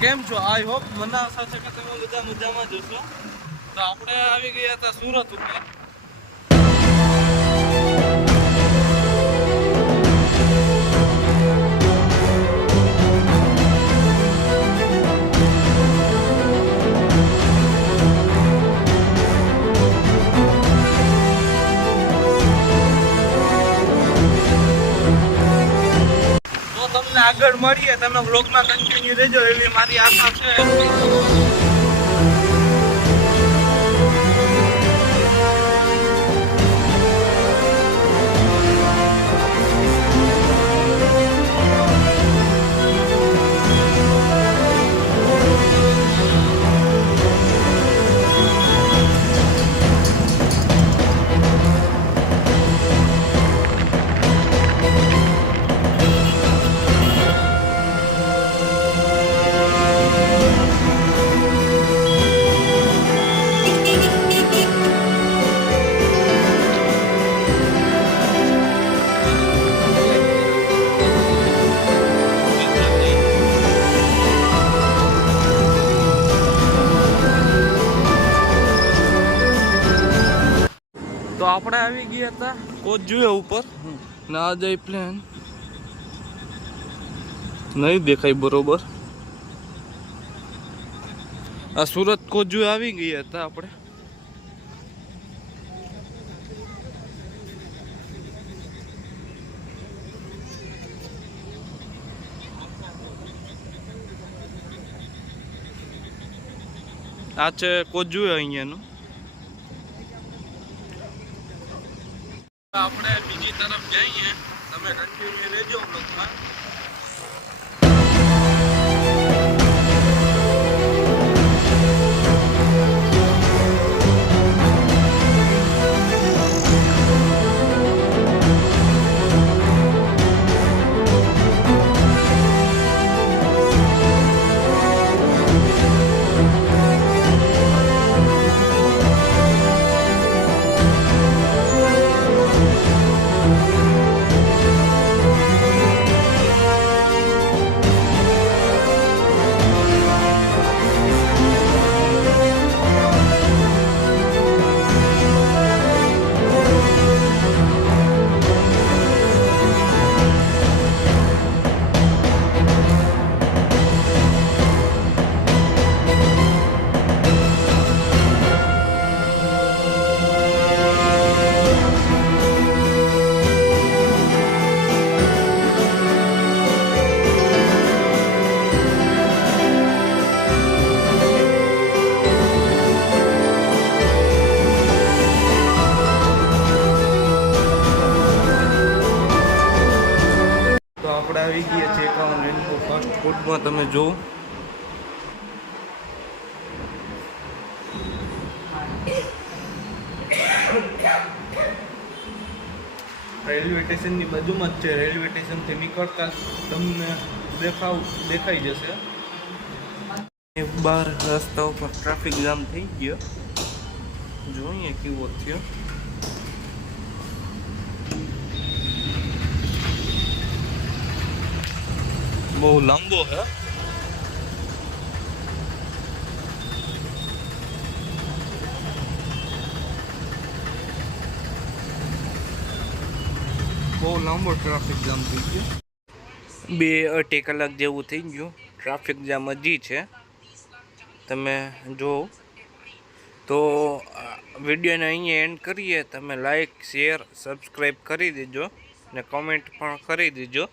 કેમ છો? I hope મને આશા છે કે તમે બધા મજામાં જ હશો. તો આપણે આવી ગયા હતા સુરત ઉપર. તમને આગળ મળીએ, તમે બ્લોગમાં કન્ટિન્યુ રહેજો એવી મારી આશા છે. તો આપણે આવી ગયા હતા કોચ જોઈએ ઉપર ના જાય પ્લેન નહીં દેખાય બરોબર. આ સુરત કોચ જોઈએ આવી ગયા હતા આપણે. આ છે કોચ જોઈએ અહીંયાનું. આપણે બીજી તરફ જઈએ, તમે કન્ટિન્યુ રહેજો બ્લોગમાં. આવી ગયા છે એકાઉન્ટ રેન્કો ફર્સ્ટ ફૂડમાં. તમે જુઓ રેલવે સ્ટેશનની બાજુમાં જ છે. રેલવે સ્ટેશનથી નીકળતા તમને દેખાઈ જશે. બહાર રસ્તા ઉપર ટ્રાફિક જામ થઈ ગયો, જોઈએ કેવો થયો. બહુ લાંબો હે. બહુ લાંબો ટ્રાફિક જામ થઈ ગયો. 2-2.5 કલાક જેવું થઈ ગયું. ટ્રાફિક જામ હજી છે. તમે જો તો વિડીયોને અહીંયા એન્ડ કરીએ. તમે લાઈક, શેર, સબસ્ક્રાઈબ કરી દેજો ને કમેન્ટ પણ કરી દેજો.